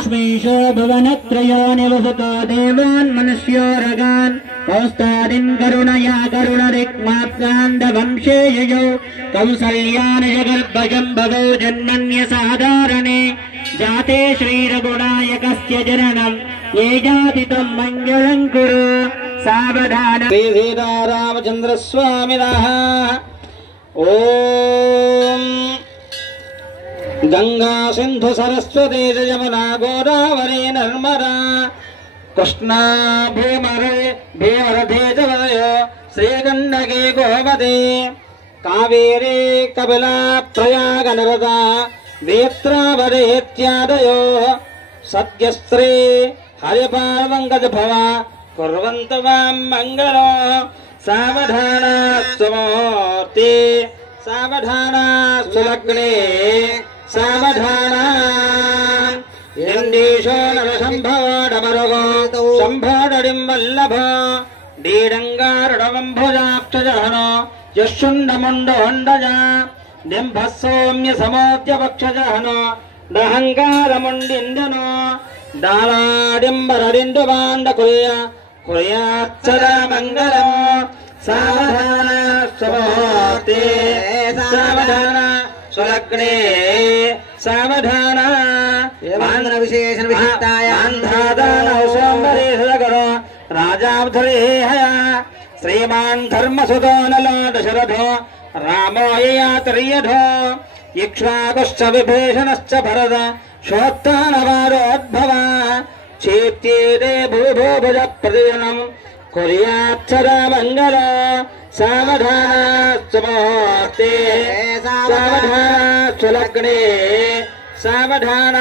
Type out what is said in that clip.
तस्मेषो भुवनत्रयो निवसतो देवान् मनुष्योरगान् कौस्तादिन् करुणया करुणरिक्मात्कान्दवंशे ययौ कौसल्यान जगर्भजम्भवौ जन्मन्यसाधारणे जाते श्रीरघुनायकस्य जननं ये जाति तं मङ्गलं कुरु सावधान। श्री सीतारामचन्द्र स्वामिनः ओम गंगा सिंधु सरस्वती यमुना गोदावरी नर्मदा कृष्णा भीमरथे जवदयो श्रीगण्डकी गोमती कावेरी कपिला प्रयाग नर्मदा नेत्रावती इत्यादयो सद्यस्त्री हरिपावङ्गज भव कुर्वन्तु मां मङ्गलो सावधान सुमूर्ति सावधान सुलग्ने सावधान इंदीशो नरसंभव डमरुगो संभोडरिं वल्लभ दीडंगारुडवंभुजाक्षजहनो यशुण्डमुण्डोण्डजा निम्भस्सौम्य समोद्यपक्षजहनो दहंकारमुण्डिन्दनो दालाडिम्बरडिन्दुबाण्डकुर्य कुर्याच्चरा मङ्गलम् सावधान सुमूर्ते सावधान सुलग्ने सावधान आंध्र विशेषण विशिष्टाय आंध्रादानौ सोमवरेशकरो राजावधरेहया श्रीमान् धर्मसुतो नलो दशरथो रामो ययातिर्यधो इक्ष्वाकुश्च विभीषणश्च भरत शोत्तानवारोद्भव चेत्येते भूभुज प्रतिजनम् कुर्याच्चरा मङ्गल सावधान सुमूर्ते सावधान सुलग्ने सावधान।